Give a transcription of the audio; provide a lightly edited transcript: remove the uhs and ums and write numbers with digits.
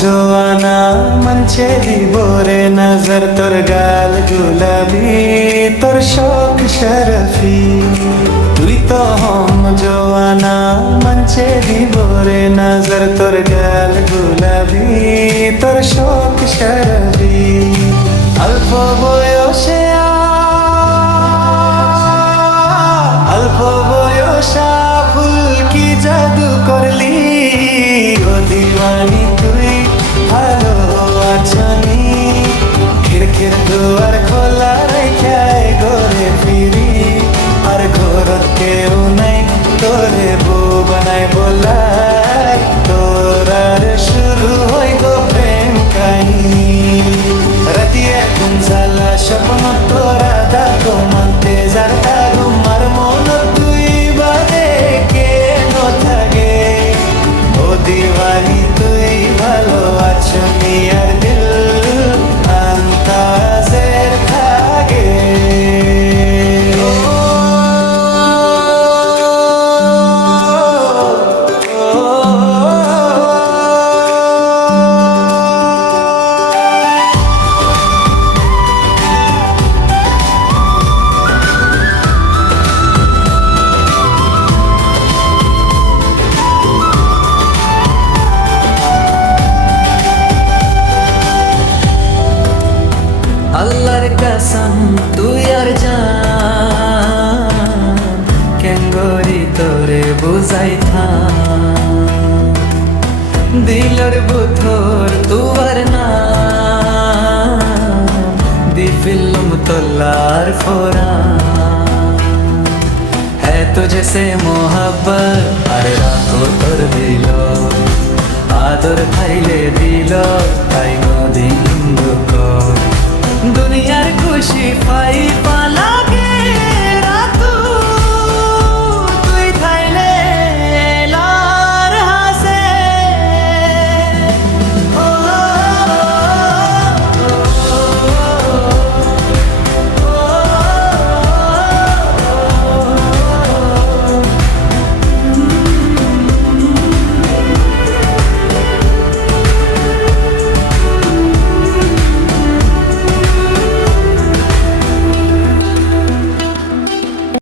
জোয়ানা মঞ্চে দিব রে নজর, তোর গাল গুলাবি তোর শোক শরফি। তুই তো হম জোয়ানা মঞ্চে দিব রে নজর, তোর গাল গুলাবি তোর শোক শরফি। অল্প বয়সে অল্প বয়সা ফুল কি জাদু করলি, ও দিওয়ানি তুই ভালো আছনি। খিড়কির দুয়ার খোলা রেখায় ঘরে ফিরি, আর ঘরত কেউ নাই তোরে বউ বানাই বলাই। তোর আর শুরু হই গো প্রেম কাহিনী, রাতিয়া ঘুম জ্বালা স্বপ্ন তোরা ডাকো মনতে যার ঘুমার মন তুই বাদে কেন থাকে। ও দিওয়ানি তুই ভালো আছো নি, আর দিল আন্তাজের থাকে। আল্লাহর কসম তুই আর জান, কেঙ্গরি তোরে বুঝাই দিলর বুথর তুয়ার নাম, দিফিল্লুম তোলার ফোরা। है तुझसे मोहब्बत আর রাখো তোর দিল, আদর খাইলে দিল তাই নদী দুনিয়ার খুশি পাই পালা।